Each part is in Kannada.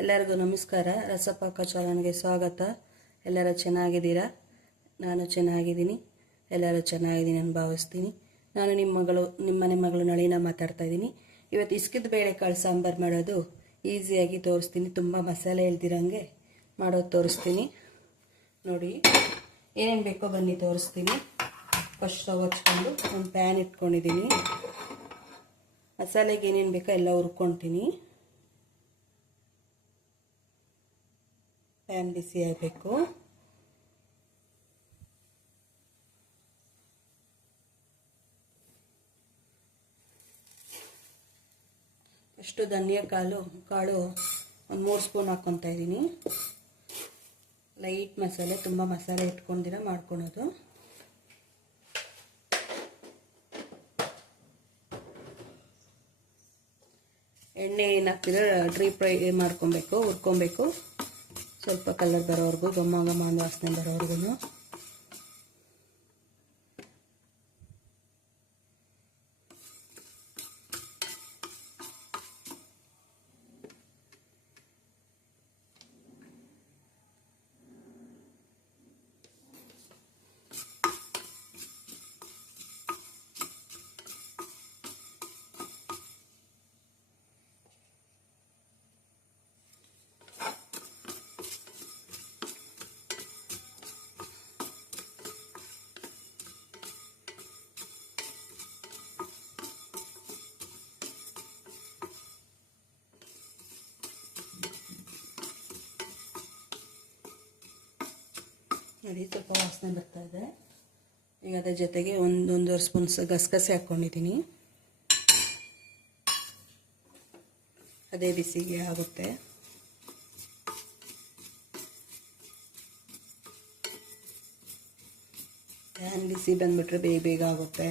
ಎಲ್ಲರಿಗೂ ನಮಸ್ಕಾರ. ರಸಪಾಕ ಚಾನಲ್ಗೆ ಸ್ವಾಗತ. ಎಲ್ಲರೂ ಚೆನ್ನಾಗಿದ್ದೀರಾ? ನಾನು ಚೆನ್ನಾಗಿದ್ದೀನಿ. ಎಲ್ಲರೂ ಚೆನ್ನಾಗಿದ್ದೀನಿ ಅಂತ ಭಾವಿಸ್ತೀನಿ. ನಾನು ನಿಮ್ಮ ಮಗಳು, ನಿಮ್ಮ ಮನೆ ಮಗಳು ನಳಿನ ಮಾತಾಡ್ತಾ ಇದ್ದೀನಿ. ಇವತ್ತು ಇಸ್ಕಿದ ಬೇಳೆಕಾಳು ಸಾಂಬಾರು ಮಾಡೋದು ಈಸಿಯಾಗಿ ತೋರಿಸ್ತೀನಿ. ತುಂಬ ಮಸಾಲೆ ಇಲ್ದಿರಂಗೆ ಮಾಡೋದು ತೋರಿಸ್ತೀನಿ. ನೋಡಿ, ಏನೇನು ಬೇಕೋ ಬನ್ನಿ ತೋರಿಸ್ತೀನಿ. ಫಸ್ಟ್ ಸ್ಟವ್ ಹಚ್ಕೊಂಡು ಒಂದು ಪ್ಯಾನ್ ಇಟ್ಕೊಂಡಿದ್ದೀನಿ. ಮಸಾಲೆಗೆ ಏನೇನು ಬೇಕೋ ಎಲ್ಲ ಹುರ್ಕೊಳ್ತೀನಿ ಪ್ಯಾನ್ ಬಿಸಿ ಆಗಬೇಕು ಅಷ್ಟು ಧನಿಯಾ ಕಾಳು ಕಾಳು ಒಂದು ಮೂರು ಸ್ಪೂನ್ ಹಾಕ್ಕೊತಾ ಇದ್ದೀನಿ. ಲೈಟ್ ಮಸಾಲೆ, ತುಂಬ ಮಸಾಲೆ ಇಟ್ಕೊಂಡಿರ ಮಾಡ್ಕೊಳೋದು. ಎಣ್ಣೆ ಏನಾಗ್ತಿದ್ರೆ ಡ್ರೀಪ್ ಫ್ರೈ ಮಾಡ್ಕೊಬೇಕು, ಹುರ್ಕೊಬೇಕು. ಸ್ವಲ್ಪ ಕಲರ್ ಬರೋವರೆಗೂ ಘಮ ಘಮ ಅಂದ ವಾಸನೆ ಬರೋವರೆಗೂ. ನೋಡಿ ಸ್ವಲ್ಪ ವಾಸನೆ ಬರ್ತಾ ಇದೆ. ಈಗ ಅದರ ಜೊತೆಗೆ ಒಂದು ಒಂದೂವರೆ ಸ್ಪೂನ್ ಗಸಗಸೆ ಹಾಕ್ಕೊಂಡಿದ್ದೀನಿ ಅದೇ ಬಿಸಿಗೆ ಆಗುತ್ತೆ. ಫ್ಯಾನ್ ಬಿಸಿ ಬಂದುಬಿಟ್ರೆ ಬೇಗ ಬೇಗ ಆಗುತ್ತೆ.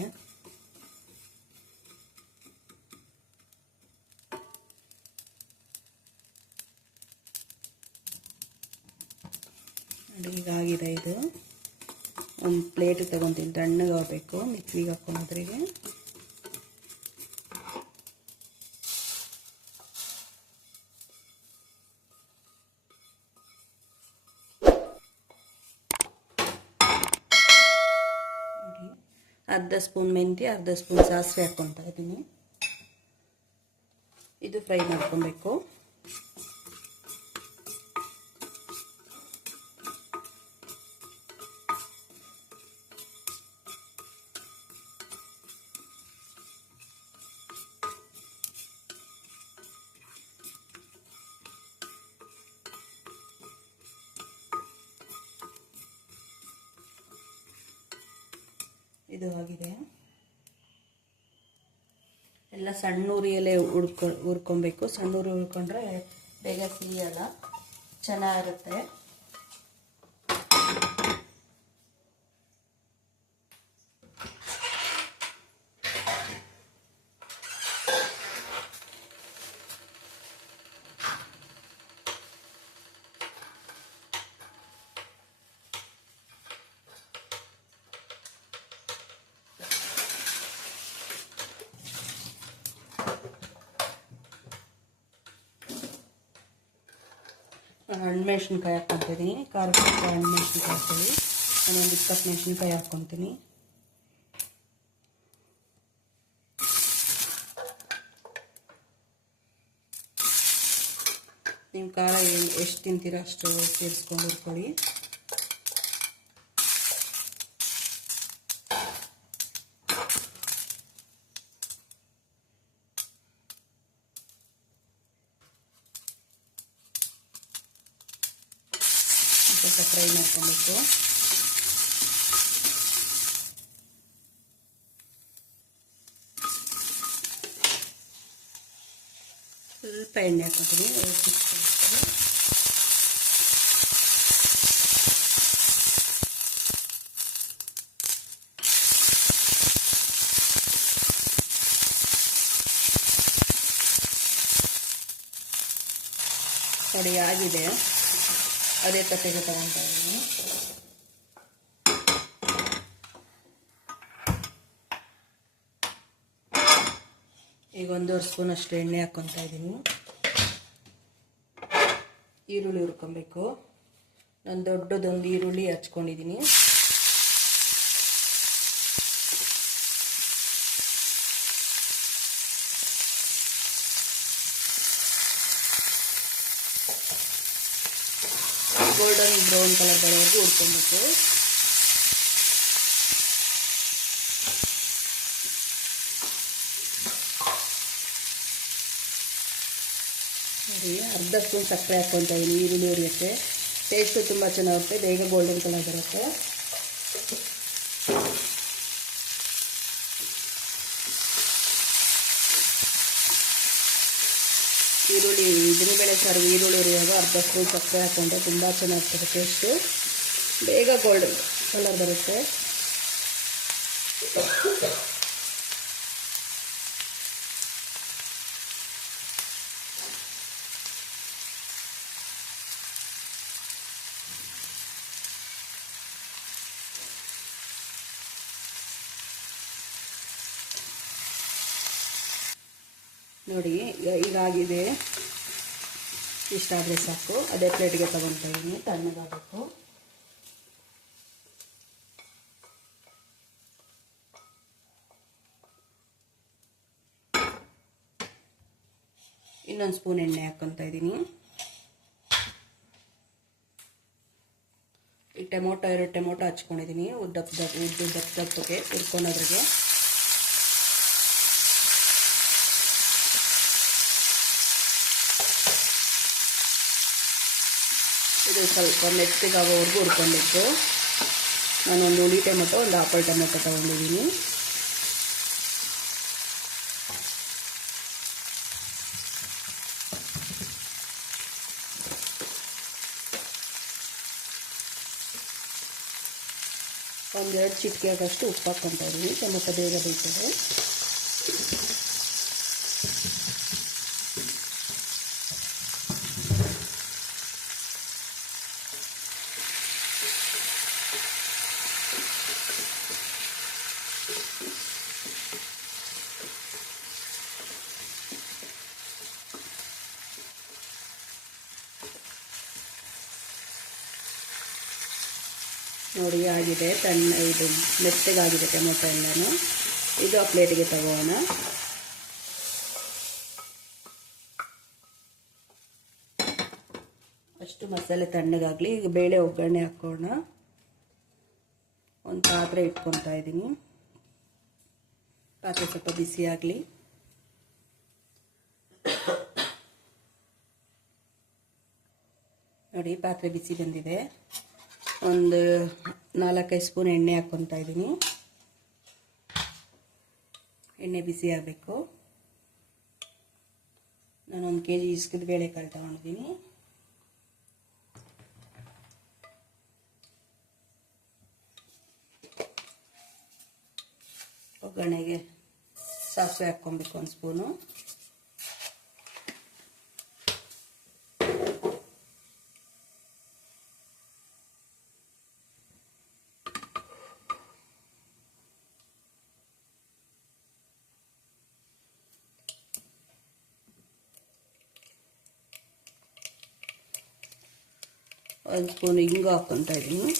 ಆಗಿದೆ ಇದು. ಒಂದು ಪ್ಲೇಟ್ ತಗೊತೀನಿ. ತಣ್ಣಗೆ ಆಗಬೇಕು ಮಿಕ್ಸಿಗೆ ನೋಡಿ, ಅರ್ಧ ಸ್ಪೂನ್ ಮೆಂತ್ಯ, ಅರ್ಧ ಸ್ಪೂನ್ ಸಾಸಿವೆ ಹಾಕ್ಕೊತಾ ಇದ್ದೀನಿ ಇದು ಫ್ರೈ ಮಾಡ್ಕೊಬೇಕು. ಸಣ್ಣ ಉರಿಯಲ್ಲೇ ಉಡ್ಕೊ ಹುರ್ಕೊಬೇಕು. ಸಣ್ಣ ಉರಿ ಹುರ್ಕೊಂಡ್ರೆ ಬೇಗ ಸಿಹಿಯಲ್ಲ ಚೆನ್ನಾಗಿರುತ್ತೆ. ಹಣ್ಣುಮೆಣ್ಸಿನ್ಕಾಯಿ ಹಾಕ್ಕೊತೀನಿ ಖಾರಕ್ಕೆ ಮೆಣಸಿನ್ಕಾಯಿ ಹಾಕ್ತೀವಿ ಒಂದೊಂದು ಇಪ್ಪತ್ತು ಮೆಣಸಿನ್ಕಾಯಿ ಹಾಕ್ಕೊತೀನಿ. ನೀವು ಖಾರ ಎಷ್ಟು ತಿಂತೀರ ಅಷ್ಟು ಸೇರಿಸ್ಕೊಂಡು ಹುರ್ಕೊಳ್ಳಿ ಸ್ವಲ್ಪ ಫ್ರೈ ಮಾಡ್ಕೊಬೇಕು ಸ್ವಲ್ಪ ಎಣ್ಣೆ ಹಾಕೊತೀನಿ ನೋಡಿ ಆಗಿದೆ ಅದೇ ತಟ್ಟೆಗೆ ತಗೊತಾ ಇದ್ದೀನಿ ಈಗ ಒಂದೂವರೆ ಸ್ಪೂನ್ ಅಷ್ಟು ಎಣ್ಣೆ ಹಾಕ್ಕೊತಾ ಇದ್ದೀನಿ. ಈರುಳ್ಳಿ ಹುರ್ಕೊಬೇಕು. ನಾನು ದೊಡ್ಡದೊಂದು ಈರುಳ್ಳಿ ಹಚ್ಕೊಂಡಿದ್ದೀನಿ. ಗೋಲ್ಡನ್ ಬ್ರೌನ್ ಕಲರ್ ಬರೋವರೆಗೂ ಹುರ್ಕೊಬೇಕು. ನೋಡಿ, ಅರ್ಧ ಸ್ಪೂನ್ ಸಕ್ಕರೆ ಹಾಕ್ಕೊತಾ ಇದ್ದೀನಿ ಈರುಳ್ಳಿ ಉರಿಯುತ್ತೆ ಟೇಸ್ಟು ತುಂಬ ಚೆನ್ನಾಗುತ್ತೆ, ಬೇಗ ಗೋಲ್ಡನ್ ಕಲರ್ ಬರುತ್ತೆ. ಈರುಳ್ಳಿ, ಇದನ್ನ ಬೇಳೆ ಸಾರು, ಈರುಳ್ಳಿ ಉರಿಯೋದು ಅರ್ಧ ಸ್ಪೂನ್ ಸಕ್ಕರೆ ಹಾಕ್ಕೊಂಡ್ರೆ ತುಂಬ ಚೆನ್ನಾಗ್ತದೆ ಟೇಸ್ಟು ಬೇಗ ಗೋಲ್ಡನ್ ಕಲರ್ ಬರುತ್ತೆ. ನೋಡಿ, ಈಗ ಈಗಾಗಿದೆ ಇಷ್ಟಾದರೆ ಸಾಕು. ಅದೇ ಪ್ಲೇಟ್ಗೆ ತಗೊತಾ ಇದ್ದೀನಿ. ತಣ್ಣಗಾಗಬೇಕು. ಇನ್ನೊಂದು ಸ್ಪೂನ್ ಎಣ್ಣೆ ಹಾಕ್ಕೊತಾ ಇದ್ದೀನಿ. ಈ ಟೊಮೊಟೊ, ಎರಡು ಟೊಮೊಟೊ ಹಚ್ಕೊಂಡಿದ್ದೀನಿ. ದಪ್ಪ ಉದ್ದು ದಪ್ಪ ದಪ್ಪಗೆ ಹುರ್ಕೊಳೋದ್ರಿಗೆ ಇದು ಸ್ವಲ್ಪ ಮೆತ್ತಗಾಗೋವರೆಗೂ ಹುರ್ಕೊಂಡಿತ್ತು ನಾನೊಂದು ಹುಳಿ ಟೊಮೆಟೊ, ಒಂದು ಆಪಲ್ ಟೊಮೆಟೊ ತೊಗೊಂಡಿದ್ದೀನಿ. ಒಂದೆರಡು ಚಿಟಿಕೆ ಆಗೋಷ್ಟು ಉಪ್ಪು ಹಾಕ್ಕೊತಾ ಇದ್ದೀನಿ. ಟೊಮೆಟೊ ಬೇಗ ಬೇಯ್ತದೆ. ಆಗಿದೆ ತಣ್ಣ ಇದು ಮೆತ್ತಗಾಗಿದೆ ಟೊಮೊಟೊ ಎಲ್ಲನೂ. ಇದು ಆ ಪ್ಲೇಟಿಗೆ ತಗೋಣ. ಅಷ್ಟು ಮಸಾಲೆ ತಣ್ಣಗಾಗಲಿ, ಈಗ ಬೇಳೆ ಒಗ್ಗರಣೆ ಹಾಕೋಣ. ಒಂದು ಪಾತ್ರೆ ಇಟ್ಕೊತಾ ಇದ್ದೀನಿ. ಪಾತ್ರೆ ಸ್ವಲ್ಪ ಬಿಸಿ ಆಗಲಿ. ನೋಡಿ, ಪಾತ್ರೆ ಬಿಸಿ ಬಂದಿದೆ. ಒಂದು ನಾಲ್ಕೈದು ಸ್ಪೂನ್ ಎಣ್ಣೆ ಹಾಕ್ಕೊತಾ ಇದ್ದೀನಿ. ಎಣ್ಣೆ ಬಿಸಿ ಆಗಬೇಕು. ನಾನು ಒಂದು ಕೆ ಜಿ ಬೇಳೆ ಬೇಳೆಕಾಳು ತಗೊಂಡಿದ್ದೀನಿ. ಒಗ್ಗರಣೆಗೆ ಸಾಸಿವೆ ಹಾಕ್ಕೊಬೇಕು ಒಂದು ಸ್ಪೂನು. ಒಂದು ಸ್ಪೂನ್ ಹಿಂಗು ಹಾಕ್ಕೊತಾ ಇದ್ದೀನಿ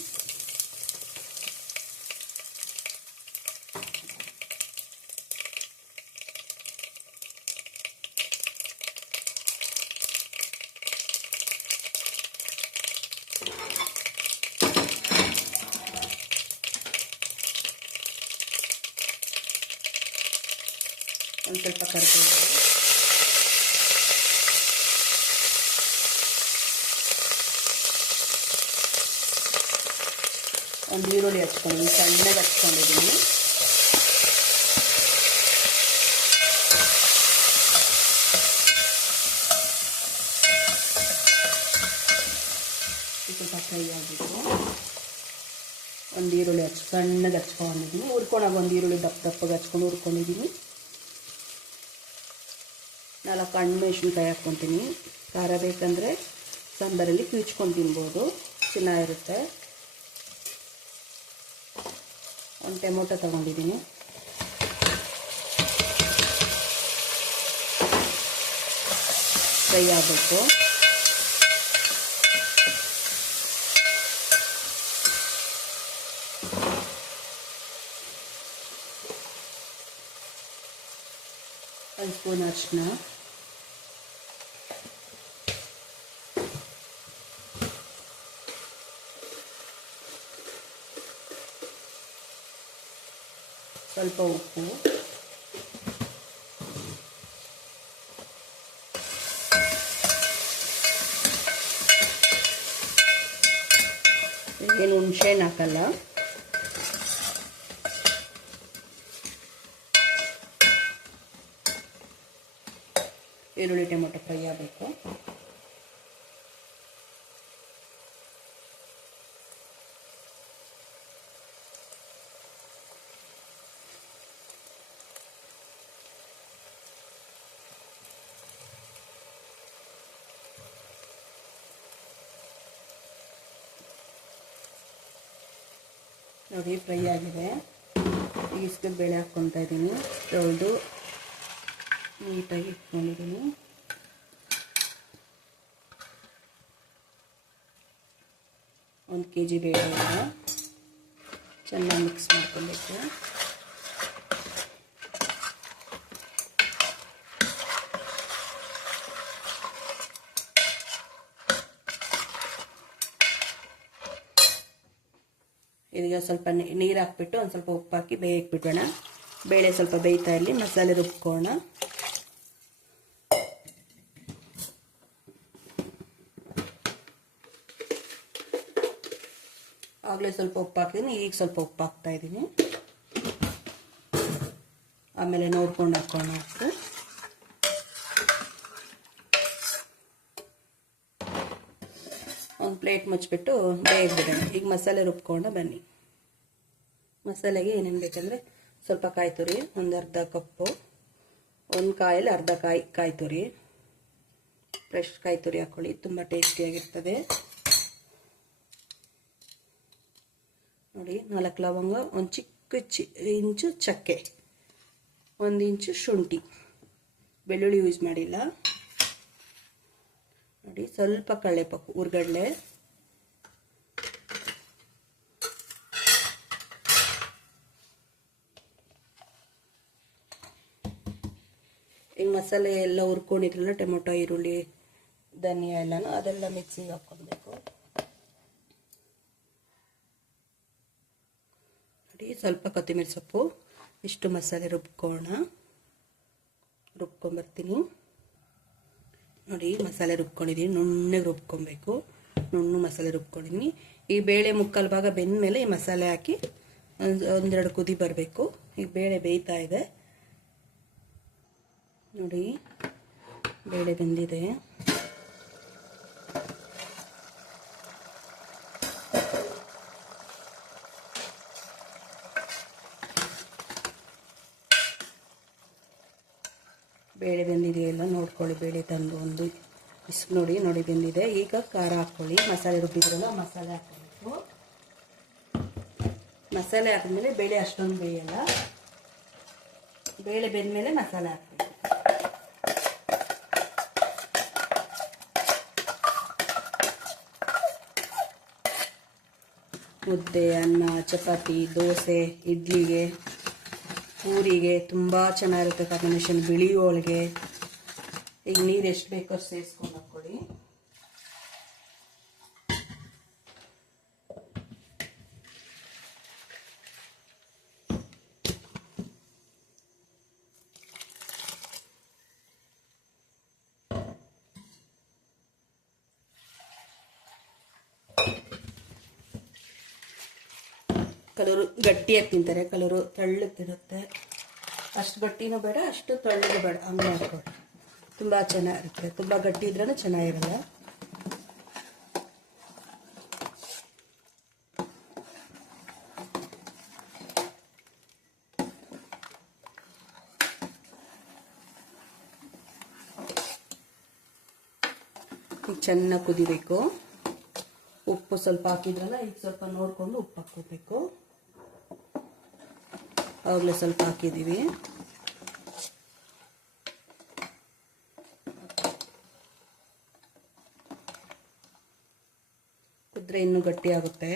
ಒಂದು ಸ್ವಲ್ಪ ಕರ್ಕೊಂಡು ಒಂದು ಈರುಳ್ಳಿ ಹಚ್ಕೊಂಡಿದ್ದೀನಿ ಸಣ್ಣಗೆ ಹಚ್ಕೊಂಡಿದ್ದೀನಿ. ಸ್ವಲ್ಪ ಫ್ರೈ ಆಗಬೇಕು ಒಂದು ಈರುಳ್ಳಿ ಹಚ್ ಸಣ್ಣಗೆ ಹಚ್ಕೊಂಡಿದ್ದೀನಿ. ಹುರ್ಕೊಂಡಾಗ ಒಂದು ಈರುಳ್ಳಿ ದಪ್ಪ ದಪ್ಪಗೆ ಹಚ್ಕೊಂಡು ಹುರ್ಕೊಂಡಿದ್ದೀನಿ. ನಾಲ್ಕು ಹಣ್ಣು ಮೆಣಸಿನ್ಕಾಯಿ ಹಾಕ್ಕೊತೀನಿ. ಖಾರ ಬೇಕಂದರೆ ಸಾಂಬಾರಲ್ಲಿ ಕಿಚ್ಕೊಂಡು ತಿನ್ಬೋದು. ಚೆನ್ನಾಗಿರುತ್ತೆ. टमोटो तक फ्रई आगे स्पून अर्चना ಸ್ವಲ್ಪ ಉಪ್ಪು. ಏನು ಹುಣಸೆಹಣ್ಣು ಹಾಕಲ್ಲ? ಈರುಳ್ಳಿ ಟೊಮೊಟೊ ಫ್ರೈ ಆಗಬೇಕು. ನೋಡಿ, ಫ್ರೈ ಆಗಿದೆ. ಇಸ್ಕದ ಬೇಳೆ ಹಾಕ್ಕೊತಾ ಇದ್ದೀನಿ. ತೊಳೆದು ನೀಟಾಗಿ ಇಟ್ಕೊಂಡಿದ್ದೀನಿ. ಒಂದು ಕೆ ಜಿ ಬೇಳೆ ಚೆನ್ನಾಗಿ ಮಿಕ್ಸ್ ಮಾಡ್ಕೊಬೇಕು. ಇದೀಗ ಸ್ವಲ್ಪ ನೀರು ಹಾಕ್ಬಿಟ್ಟು ಒಂದು ಸ್ವಲ್ಪ ಉಪ್ಪು ಹಾಕಿ ಬೇಯಕ್ಕೆ ಬಿಡೋಣ ಬೇಳೆ ಸ್ವಲ್ಪ ಬೇಯ್ತಾ ಇರಲಿ, ಮಸಾಲೆ ರುಬ್ಕೋಣ. ಆಗಲೇ ಸ್ವಲ್ಪ ಉಪ್ಪು ಹಾಕಿದ್ದೀನಿ ಈಗ ಸ್ವಲ್ಪ ಉಪ್ಪು ಹಾಕ್ತಾ ಇದ್ದೀನಿ. ಆಮೇಲೆ ನೋಡ್ಕೊಂಡು ಹಾಕೋಣ ಉಪ್ಪು ಒಂದು ಪ್ಲೇಟ್ ಮುಚ್ಚಿಬಿಟ್ಟು ಬೇಗ ಬಿಡೋಣ. ಈಗ ಮಸಾಲೆ ರುಬ್ಕೊಂಡು ಬನ್ನಿ. ಮಸಾಲೆಗೆ ಏನೇನು ಬೇಕಂದರೆ ಸ್ವಲ್ಪ ಕಾಯಿ ತುರಿ, ಒಂದು ಅರ್ಧ ಕಪ್ಪು, ಒಂದು ಕಾಯಲ್ಲಿ ಅರ್ಧ ಕಾಯಿ ಕಾಯಿ ತುರಿ. ಫ್ರೆಶ್ ಕಾಯಿ ತುರಿ ಹಾಕ್ಕೊಳ್ಳಿ ತುಂಬ ಟೇಸ್ಟಿಯಾಗಿರ್ತದೆ ನೋಡಿ, ನಾಲ್ಕು ಲವಂಗ, ಒಂದು ಚಿಕ್ಕ ಚಿ, ಇಂಚು ಚಕ್ಕೆ, ಒಂದು ಇಂಚು ಶುಂಠಿ. ಬೆಳ್ಳುಳ್ಳಿ ಯೂಸ್ ಮಾಡಿಲ್ಲ. ನೋಡಿ, ಸ್ವಲ್ಪ ಕಳ್ಳೆಪಕ್ಕು, ಉರ್ಗಡ್ಲೆ ಮಸಾಲೆ ಎಲ್ಲ ಹುರ್ಕೊಂಡಿರಲ್ಲ ಟೊಮೊಟೊ, ಈರುಳ್ಳಿ, ಧನಿಯಾ ಎಲ್ಲನೂ ಅದೆಲ್ಲ ಮಿಕ್ಸಿಗೆ ಹಾಕ್ಕೊಳ್ಬೇಕು ನೋಡಿ, ಸ್ವಲ್ಪ ಕೊತ್ತಂಬರಿ ಸೊಪ್ಪು, ಇಷ್ಟು ಮಸಾಲೆ ರುಬ್ಕೋಣ ರುಬ್ಕೊಂಬರ್ತೀನಿ. ನೋಡಿ, ಮಸಾಲೆ ರುಬ್ಕೊಂಡಿದ್ದೀನಿ, ನುಣ್ಣಗೆ ರುಬ್ಕೊಬೇಕು. ನುಣ್ಣು ಮಸಾಲೆ ರುಬ್ಕೊಂಡಿದ್ದೀನಿ. ಈ ಬೇಳೆ ಮುಕ್ಕಾಲು ಭಾಗ ಬೆಂದ ಮೇಲೆ ಈ ಮಸಾಲೆ ಹಾಕಿ ಒಂದು, ಒಂದೆರಡು ಕುದಿ ಬರಬೇಕು. ಈಗ ಬೇಳೆ ಬೇಯ್ತಾ ಇದೆ. ನೋಡಿ, ಬೇಳೆ ಬೆಂದಿದೆ. ಬೇಳೆ ಬೆಂದಿದೆಯಲ್ಲ ನೋಡ್ಕೊಳ್ಳಿ, ಬೇಳೆ ತಂದು ಒಂದು ಇಸ್ ನೋಡಿ ನೋಡಿ, ಬೆಂದಿದೆ. ಈಗ ಖಾರ ಹಾಕ್ಕೊಳ್ಳಿ. ಮಸಾಲೆ ರುಬ್ಬಿದ್ರಲ್ಲ, ಮಸಾಲೆ ಹಾಕಬೇಕು. ಮಸಾಲೆ ಹಾಕಿದ್ಮೇಲೆ ಬೇಳೆ ಅಷ್ಟೊಂದು ಬೇಯಲ್ಲ. ಬೇಳೆ ಬೆಂದಮೇಲೆ ಮಸಾಲೆ ಹಾಕಬೇಕು. ಮುದ್ದೆ, ಅನ್ನ, ಚಪಾತಿ, ದೋಸೆ, ಇಡ್ಲಿಗೆ, ಪೂರಿಗೆ ತುಂಬ ಚೆನ್ನಾಗಿರುತ್ತೆ ಕಾಂಬಿನೇಷನ್ ಬಿಳಿ ಹೋಳಿಗೆ. ಈಗ ನೀರು ಎಷ್ಟು ಬೇಕೋ ಸೇರಿಸ್ಕೊಂಡು ಹಾಕ್ಕೊಳ್ಳಿ ಕೆಲವರು ಗಟ್ಟಿಯಾಗಿ ತಿಂತಾರೆ, ಕಲರು ತೆಳ್ಳಗೆ ತಿರುತ್ತೆ ಅಷ್ಟು ಗಟ್ಟಿನೂ ಬೇಡ, ಅಷ್ಟು ತೆಳ್ಳಗೆ ಬೇಡ. ಹಂಗೆ ಮಾಡ್ಕೊಳ್ಳಿ ತುಂಬ ಚೆನ್ನಾಗಿರುತ್ತೆ. ತುಂಬ ಗಟ್ಟಿ ಇದ್ರೂ ಚೆನ್ನಾಗಿರಲ್ಲ. ಈಗ ಚೆನ್ನಾಗಿ ಕುದಿಬೇಕು. ಉಪ್ಪು ಸ್ವಲ್ಪ ಹಾಕಿದ್ರಲ್ಲ, ಈಗ ಸ್ವಲ್ಪ ನೋಡಿಕೊಂಡು ಉಪ್ಪು ಹಾಕ್ಕೋಬೇಕು. ಆವಾಗಲೇ ಸ್ವಲ್ಪ ಹಾಕಿದ್ದೀವಿ. ಕುದ್ರೆ ಇನ್ನೂ ಗಟ್ಟಿ ಆಗುತ್ತೆ.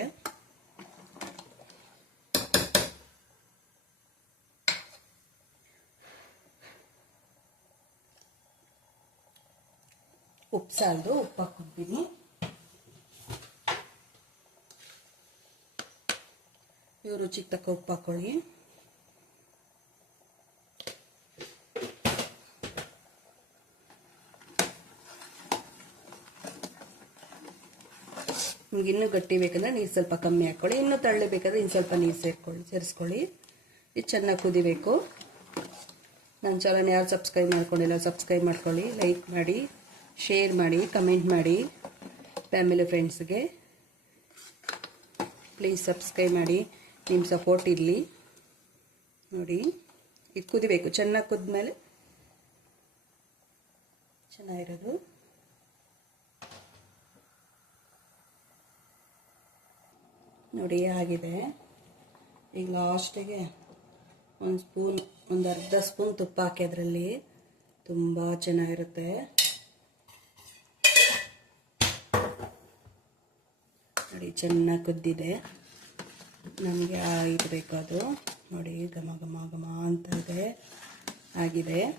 ಉಪ್ಪು ಸಾಲದು, ಉಪ್ಪು ಹಾಕ್ಕೊತೀನಿ ಇವು ರುಚಿಗೆ ತಕ್ಕ ಉಪ್ಪು ಹಾಕ್ಕೊಳ್ಳಿ ನಿಮ್ಗೆ ಇನ್ನೂ ಗಟ್ಟಿ ಬೇಕಂದ್ರೆ ನೀರು ಸ್ವಲ್ಪ ಕಮ್ಮಿ ಹಾಕ್ಕೊಳ್ಳಿ ಇನ್ನೂ ತಳ್ಳಿ ಬೇಕಾದ್ರೆ ಇನ್ನು ಸ್ವಲ್ಪ ನೀರು ಸೇರ್ಕೊಳ್ಳಿ, ಸೇರಿಸ್ಕೊಳ್ಳಿ. ಇದು ಚೆನ್ನಾಗಿ ಕುದಿಬೇಕು. ನನ್ನ ಚಾನಲ್ ಯಾರು ಸಬ್ಸ್ಕ್ರೈಬ್ ಮಾಡ್ಕೊಂಡಿಲ್ಲ ಸಬ್ಸ್ಕ್ರೈಬ್ ಮಾಡ್ಕೊಳ್ಳಿ ಲೈಕ್ ಮಾಡಿ ಶೇರ್ ಮಾಡಿ ಕಮೆಂಟ್ ಮಾಡಿ. ಫ್ಯಾಮಿಲಿ ಫ್ರೆಂಡ್ಸ್ಗೆ ಪ್ಲೀಸ್ ಸಬ್ಸ್ಕ್ರೈಬ್ ಮಾಡಿ. ನಿಮ್ಮ ಸಪೋರ್ಟ್ ಇರಲಿ. ನೋಡಿ, ಇದು ಕುದಿಬೇಕು. ಚೆನ್ನಾಗಿ ಕುದ್ಮೇಲೆ ಚೆನ್ನಾಗಿರೋದು. ನೋಡಿ, ಆಗಿದೆ. ಈಗ ಲಾಸ್ಟಿಗೆ ಒಂದು ಸ್ಪೂನ್, ಒಂದು ಅರ್ಧ ಸ್ಪೂನ್ ತುಪ್ಪ ಹಾಕಿ ಅದರಲ್ಲಿ. ತುಂಬ ಚೆನ್ನಾಗಿರುತ್ತೆ. ನೋಡಿ, ಚೆನ್ನಾಗಿ ಕುದ್ದಿದೆ. ನಮಗೆ ಇದು ಬೇಕು ಅದು. ನೋಡಿ, ಘಮ ಘಮ ಘಮ ಅಂತ ಇದೆ. ಆಗಿದೆ.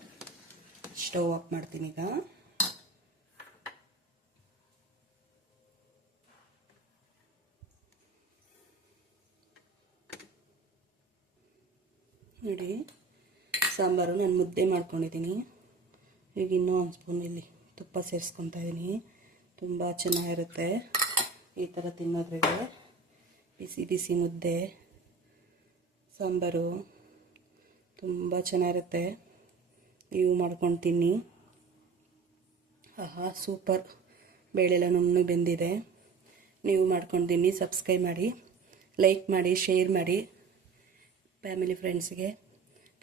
ಸ್ಟವ್ ಆಫ್ ಮಾಡ್ತೀನಿ ಈಗ. ನೋಡಿ ಸಾಂಬಾರು ನಾನು ಮುದ್ದೆ ಮಾಡ್ಕೊಂಡಿದ್ದೀನಿ. ಈಗ ಇನ್ನೂ ಒಂದು ಸ್ಪೂನ್ ಇಲ್ಲಿ ತುಪ್ಪ ಸೇರಿಸ್ಕೊತಾ ಇದ್ದೀನಿ ತುಂಬ ಚೆನ್ನಾಗಿರುತ್ತೆ ಈ ಥರ ತಿನ್ನೋದ್ರಿಗೆ. ಬಿಸಿ ಬಿಸಿ ಮುದ್ದೆ, ಸಾಂಬಾರು ತುಂಬ ಚೆನ್ನಾಗಿರುತ್ತೆ. ನೀವು ಮಾಡ್ಕೊಂಡು ತಿನ್ನಿ. ಆಹಾ, ಸೂಪರ್. ಬೇಳೆಲ್ಲ ನುಣ್ಣಗೆ ಬೆಂದಿದೆ. ನೀವು ಮಾಡ್ಕೊಂಡು ತಿನ್ನಿ ಸಬ್ಸ್ಕ್ರೈಬ್ ಮಾಡಿ ಲೈಕ್ ಮಾಡಿ ಶೇರ್ ಮಾಡಿ. ಫ್ಯಾಮಿಲಿ ಫ್ರೆಂಡ್ಸ್ಗೆ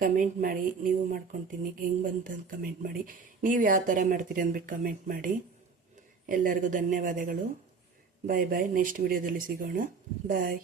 ಕಮೆಂಟ್ ಮಾಡಿ, ನೀವು ಮಾಡ್ಕೊತೀನಿ, ಹೆಂಗೆ ಬಂತಂದು ಕಮೆಂಟ್ ಮಾಡಿ. ನೀವು ಯಾವ ಥರ ಮಾಡ್ತೀರಿ ಅಂದ್ಬಿಟ್ಟು ಕಮೆಂಟ್ ಮಾಡಿ. ಎಲ್ಲರಿಗೂ ಧನ್ಯವಾದಗಳು. ಬಾಯ್ ಬಾಯ್ ನೆಕ್ಸ್ಟ್ ವಿಡಿಯೋದಲ್ಲಿ ಸಿಗೋಣ. ಬಾಯ್